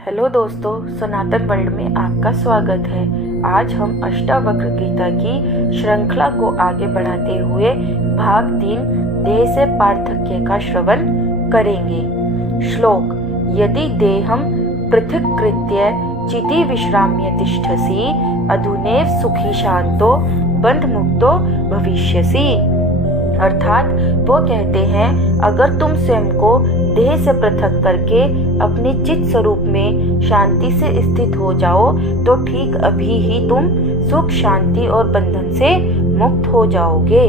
Hello दोस्तों, सनातन world में आपका स्वागत है। आज हम अष्टावक्र गीता की श्रृंखला को आगे बढ़ाते हुए भाग 3 देह से पार्थक्य का श्रवण करेंगे। श्लोक: यदि देहम पृथक्कृत्य चिति विश्राम्य तिष्ठसि अधुनैव सुखी शांतो बंध मुक्तो भविष्यसि। अर्थात वो कहते हैं, अगर तुम स्वयं को देह से पृथक करके अपने चित्त स्वरूप में शांति से स्थित हो जाओ तो ठीक अभी ही तुम सुख, शांति और बंधन से मुक्त हो जाओगे।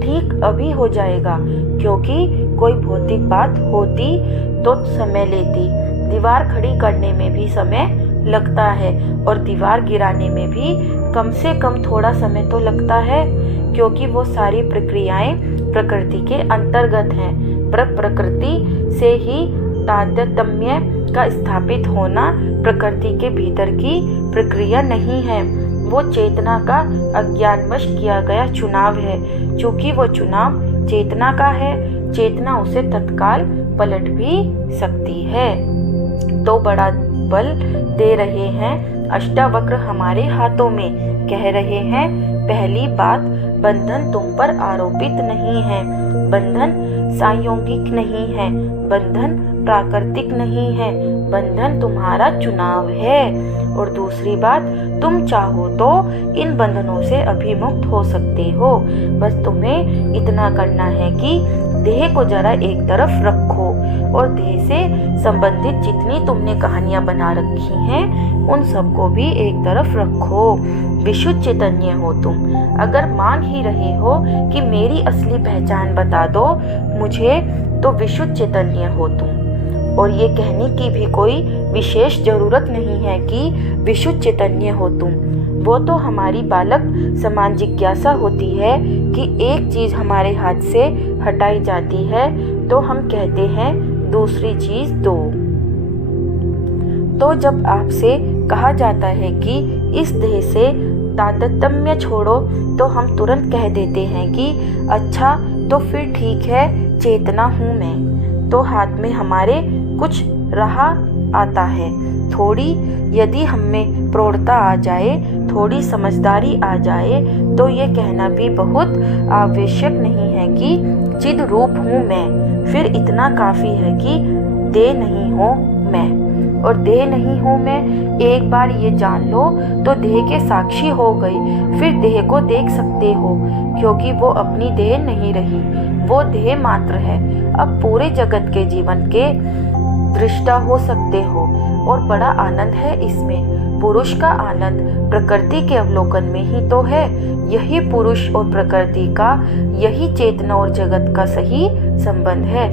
ठीक अभी हो जाएगा, क्योंकि कोई भौतिक बात होती तो समय लेती। दीवार खड़ी करने में भी समय लगता है और दीवार गिराने में भी कम से कम थोड़ा समय तो लगता है, क्योंकि वो सारी प्रक्रियाएं प्रकृति के अंतर्गत हैं। पर प्रकृति से ही तादात्म्य का स्थापित होना प्रकृति के भीतर की प्रक्रिया नहीं है, वो चेतना का अज्ञानवश किया गया चुनाव है। चूंकि वो चुनाव चेतना का है, चेतना उसे तत्काल पलट भी सकती है। तो बड़ा बल दे रहे हैं अष्टावक्र हमारे हाथों में। कह रहे हैं, पहली बात, बंधन तुम पर आरोपित नहीं है, बंधन सांयोगिक नहीं है, बंधन प्राकृतिक नहीं है, बंधन तुम्हारा चुनाव है। और दूसरी बात, तुम चाहो तो इन बंधनों से अभिमुक्त हो सकते हो। बस तुम्हें इतना करना है कि देह को जरा एक तरफ रखो और देह से संबंधित जितनी तुमने कहानियां बना रखी हैं उन सबको भी एक तरफ रखो। विशुद्ध चैतन्य हो तुम। अगर मांग ही रहे हो कि मेरी असली पहचान बता दो मुझे, तो विशुद्ध चैतन्य हो तुम। और ये कहने की भी कोई विशेष जरूरत नहीं है कि विशुद्ध चैतन्य हो तुम। वो तो हमारी बालक समान जिज्ञासा होती है कि एक चीज हमारे हाथ से हटाई जाती है तो हम कहते हैं दूसरी चीज दो। तो जब आपसे कहा जाता है कि इस देह से तादात्म्य छोड़ो, तो हम तुरंत कह देते हैं कि अच्छा तो फिर ठीक है, चेतना हूँ मैं। तो हाथ में हमारे कुछ रहा आता है। थोड़ी यदि हमें प्रौढ़ता आ जाए, थोड़ी समझदारी आ जाए, तो ये कहना भी बहुत आवश्यक नहीं है कि चिद रूप हूँ मैं। फिर इतना काफ़ी है कि देह नहीं हूँ मैं। और देह नहीं हूँ मैं, एक बार ये जान लो तो देह के साक्षी हो गई। फिर देह को देख सकते हो, क्योंकि वो अपनी देह नहीं रही, वो देह मात्र है। अब पूरे जगत के जीवन के दृष्टा हो सकते हो और बड़ा आनंद है इसमें। पुरुष का आनंद प्रकृति के अवलोकन में ही तो है। यही पुरुष और प्रकृति का, यही चेतना और जगत का सही संबंध है।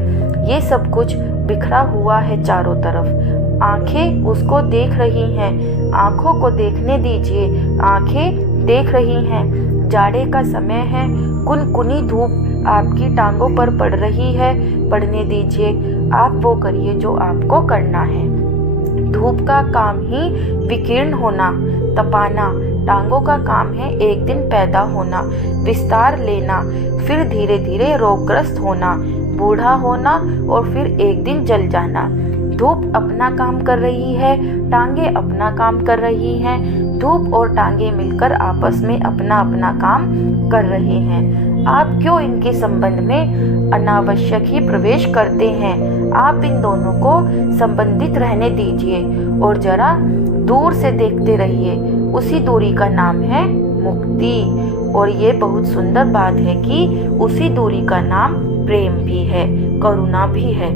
ये सब कुछ बिखरा हुआ है चारों तरफ। आंखें उसको देख रही हैं, आंखों को देखने दीजिए, आंखें देख रही हैं। जाड़े का समय है, कुनकुनी धूप आपकी टांगों पर पड़ रही है, पड़ने दीजिए। आप वो करिए जो आपको करना है। धूप का काम ही विकीर्ण होना, तपाना। टांगों का काम है एक दिन पैदा होना, विस्तार लेना, फिर धीरे धीरे रोगग्रस्त होना, बूढ़ा होना और फिर एक दिन जल जाना। धूप अपना काम कर रही है, टांगे अपना काम कर रही हैं। धूप और टांगे मिलकर आपस में अपना अपना काम कर रहे हैं। आप क्यों इनके संबंध में अनावश्यक ही प्रवेश करते हैं? आप इन दोनों को संबंधित रहने दीजिए और जरा दूर से देखते रहिए। उसी दूरी का नाम है मुक्ति। और ये बहुत सुंदर बात है कि उसी दूरी का नाम प्रेम भी है, करुणा भी है।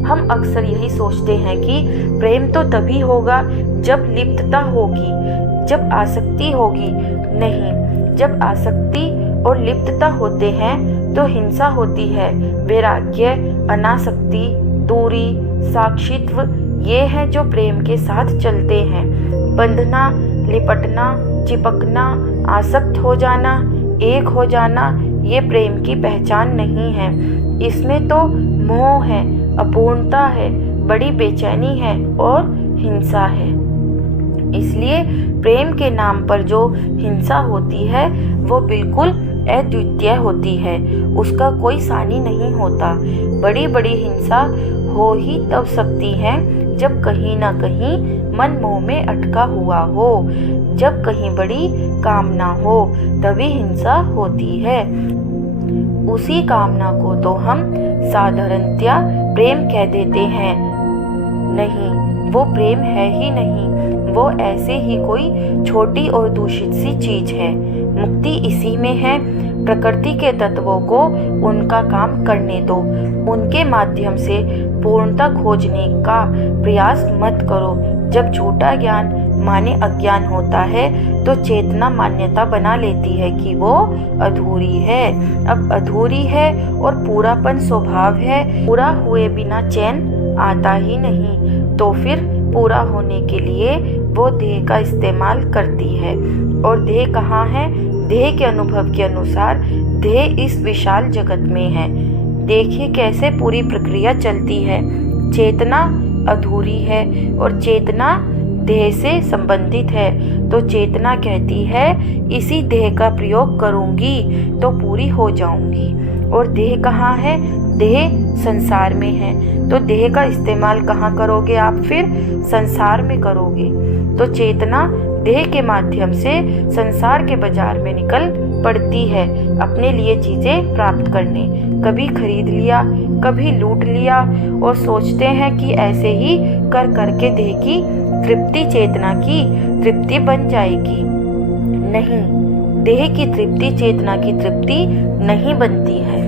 हम अक्सर यही सोचते हैं कि प्रेम तो तभी होगा जब लिप्तता होगी, जब आसक्ति होगी। नहीं, जब आसक्ति और लिप्तता होते हैं तो हिंसा होती है। वैराग्य, अनासक्ति, दूरी, साक्षित्व, ये हैं जो प्रेम के साथ चलते हैं। बंधना, लिपटना, चिपकना, आसक्त हो जाना, एक हो जाना, ये प्रेम की पहचान नहीं है। इसमें तो मोह है, अपूर्णता है, बड़ी बेचैनी है और हिंसा है। इसलिए प्रेम के नाम पर जो हिंसा होती है वो बिल्कुल अद्वितीय होती है, उसका कोई सानी नहीं होता। बड़ी बड़ी हिंसा हो ही तब सकती है जब कहीं ना कहीं मन मोह में अटका हुआ हो। जब कहीं बड़ी कामना हो तभी हिंसा होती है। उसी कामना को तो हम साधारणतया प्रेम कह देते हैं। नहीं, वो प्रेम है ही नहीं, वो ऐसे ही कोई छोटी और दूषित सी चीज है। मुक्ति इसी में है। प्रकृति के तत्वों को उनका काम करने दो। उनके माध्यम से पूर्णता खोजने का प्रयास मत करो। जब झूठा ज्ञान माने अज्ञान होता है तो चेतना मान्यता बना लेती है कि वो अधूरी है। अब अधूरी है और पूरापन स्वभाव है। पूरा हुए बिना चैन आता ही नहीं, तो फिर पूरा होने के लिए वो देह का इस्तेमाल करती है। और देह कहाँ है? देह के अनुभव के अनुसार देह इस विशाल जगत में है। देखिए कैसे पूरी प्रक्रिया चलती है। चेतना अधूरी है और चेतना देह से संबंधित है, तो चेतना कहती है इसी देह का प्रयोग करूंगी तो पूरी हो जाऊंगी। और देह कहाँ है? देह संसार में है, तो देह का इस्तेमाल कहाँ करोगे आप? फिर संसार में करोगे। तो चेतना देह के माध्यम से संसार के बाजार में निकल पड़ती है अपने लिए चीजें प्राप्त करने। कभी खरीद लिया, कभी लूट लिया, और सोचते हैं कि ऐसे ही कर करके देह की तृप्ति चेतना की तृप्ति बन जाएगी। नहीं, देह की तृप्ति चेतना की तृप्ति नहीं बनती है।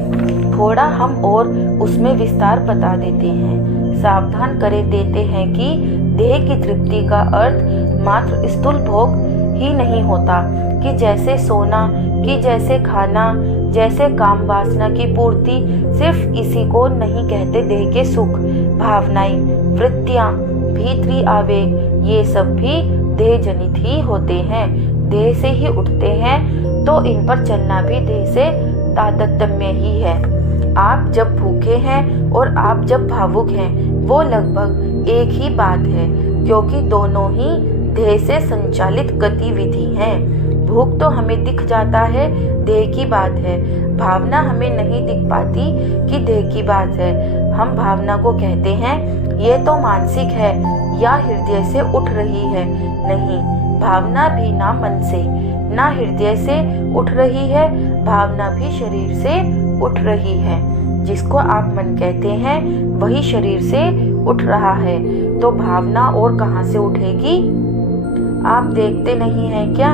थोड़ा हम और उसमें विस्तार बता देते हैं। सावधान करे देते हैं कि देह की तृप्ति का अर्थ मात्र स्थूल भोग ही नहीं होता, कि जैसे सोना, कि जैसे खाना, जैसे काम वासना की पूर्ति। सिर्फ इसी को नहीं कहते देह के सुख, भावनाएं, वृत्तियां, भीतरी आवेग, ये सब भी देह जनित ही होते हैं, देह से ही उठते हैं, तो इन पर चलना भी देह से तादात्म्य ही है। आप जब भूखे हैं और आप जब भावुक हैं, वो लगभग एक ही बात है, क्योंकि दोनों ही देह से संचालित गतिविधि हैं। भूख तो हमें दिख जाता है, देह की बात है। भावना हमें नहीं दिख पाती कि देह की बात है। हम भावना को कहते हैं ये तो मानसिक है या हृदय से उठ रही है। नहीं, भावना भी ना मन से ना हृदय से उठ रही है, भावना भी शरीर से उठ रही है। जिसको आप मन कहते हैं वही शरीर से उठ रहा है, तो भावना और कहाँ से उठेगी? आप देखते नहीं हैं क्या?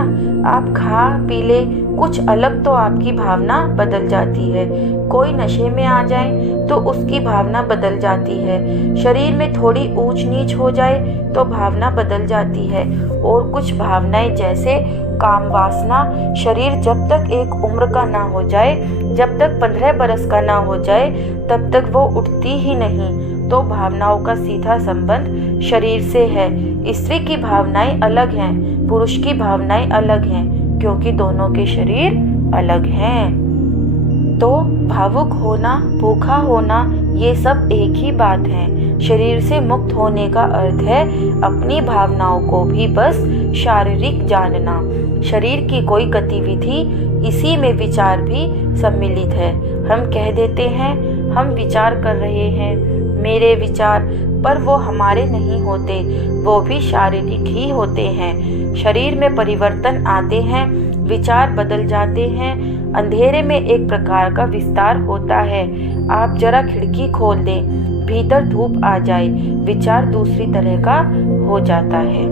आप खा पी ले, कुछ अलग तो आपकी भावना बदल जाती है। कोई नशे में आ जाए तो उसकी भावना बदल जाती है। शरीर में थोड़ी ऊंच नीच हो जाए तो भावना बदल जाती है। और कुछ भावनाएं जैसे काम वासना, शरीर जब तक एक उम्र का ना हो जाए, जब तक 15 बरस का ना हो जाए, तब तक वो उठती ही नहीं। तो भावनाओं का सीधा संबंध शरीर से है। स्त्री की भावनाएं अलग हैं, पुरुष की भावनाएं अलग हैं, क्योंकि दोनों के शरीर अलग हैं। तो भावुक होना, भूखा होना, ये सब एक ही बात है। शरीर से मुक्त होने का अर्थ है अपनी भावनाओं को भी बस शारीरिक जानना। शरीर की कोई गतिविधि, इसी में विचार भी सम्मिलित है। हम कह देते हैं हम विचार कर रहे हैं, मेरे विचार, पर वो हमारे नहीं होते, वो भी शारीरिक ही होते हैं। शरीर में परिवर्तन आते हैं, विचार बदल जाते हैं। अंधेरे में एक प्रकार का विस्तार होता है। आप जरा खिड़की खोल दें, भीतर धूप आ जाए, विचार दूसरी तरह का हो जाता है।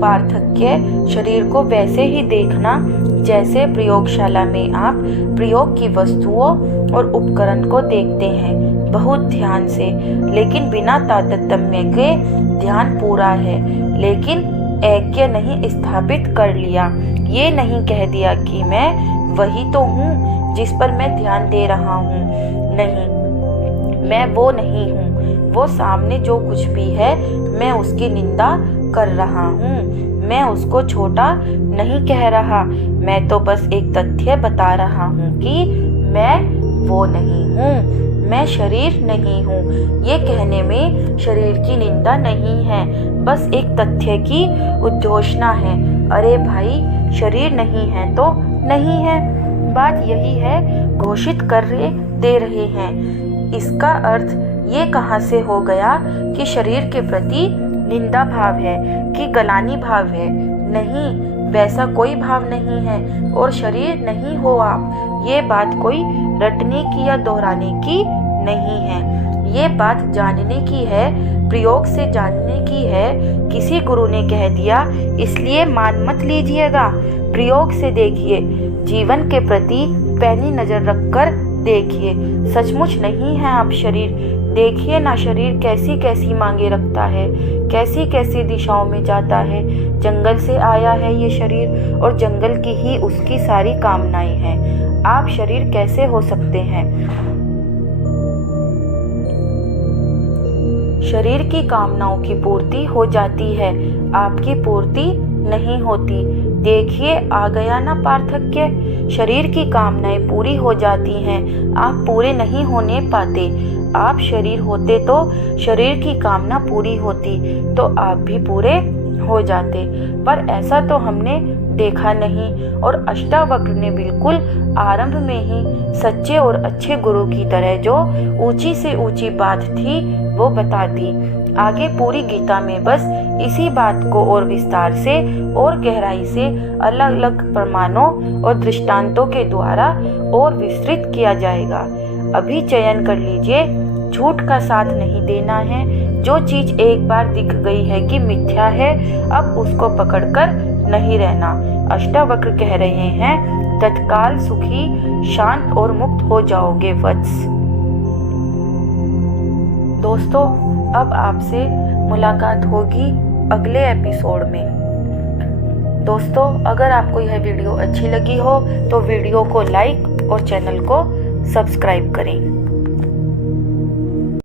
पार्थक्य शरीर को वैसे ही देखना जैसे प्रयोगशाला में आप प्रयोग की वस्तुओं और उपकरण को देखते हैं, बहुत ध्यान से, लेकिन बिना तादात्म्य के। ध्यान पूरा है लेकिन ऐक्य नहीं स्थापित कर लिया। ये नहीं कह दिया कि मैं वही तो हूँ जिस पर मैं ध्यान दे रहा हूँ। नहीं, मैं वो नहीं हूँ। वो सामने जो कुछ भी है मैं उसकी निंदा कर रहा हूँ। मैं उसको छोटा नहीं कह रहा, मैं तो बस एक तथ्य बता रहा हूँ कि मैं वो नहीं हूँ, मैं शरीर नहीं हूँ। ये कहने में शरीर की निंदा नहीं है, बस एक तथ्य की उद्घोषणा है। अरे भाई, शरीर नहीं है तो नहीं है, बात यही है, घोषित कर दे रहे हैं। इसका अर्थ ये कहाँ से हो गया कि शरीर के प्रति निंदा भाव है कि गलानी भाव है? नहीं, वैसा कोई भाव नहीं है और शरीर नहीं हो आप। ये बात कोई रटने की या दोहराने की नहीं है, ये बात जानने की है, प्रयोग से जानने की है। किसी गुरु ने कह दिया इसलिए मान मत लीजिएगा, प्रयोग से देखिए, जीवन के प्रति पैनी नज़र रखकर देखिए। सचमुच नहीं है आप शरीर, देखिए ना शरीर कैसी कैसी मांगे रखता है, कैसी कैसी दिशाओं में जाता है। जंगल से आया है ये शरीर और जंगल की ही उसकी सारी कामनाएं हैं। आप शरीर कैसे हो सकते हैं? शरीर की कामनाओं की पूर्ति हो जाती है, आपकी पूर्ति नहीं होती। देखिए आ गया ना पार्थक्य, शरीर की कामनाएं पूरी हो जाती हैं, आप पूरे नहीं होने पाते। आप शरीर होते तो शरीर की कामना पूरी होती तो आप भी पूरे हो जाते, पर ऐसा तो हमने देखा नहीं। और अष्टावक्र ने बिल्कुल आरंभ में ही सच्चे और अच्छे गुरु की तरह जो ऊंची से ऊंची बात थी वो बता दी। आगे पूरी गीता में बस इसी बात को और विस्तार से और गहराई से अलग अलग प्रमाणों और दृष्टांतों के द्वारा और विस्तृत किया जाएगा। अभी चयन कर लीजिए, झूठ का साथ नहीं देना है। जो चीज एक बार दिख गई है कि मिथ्या है, अब उसको पकड़कर नहीं रहना। अष्टावक्र कह रहे हैं तत्काल सुखी शांत और मुक्त हो जाओगे वत्स। दोस्तों अब आपसे मुलाकात होगी अगले एपिसोड में। दोस्तों अगर आपको यह वीडियो अच्छी लगी हो तो वीडियो को लाइक और चैनल को सब्सक्राइब करें।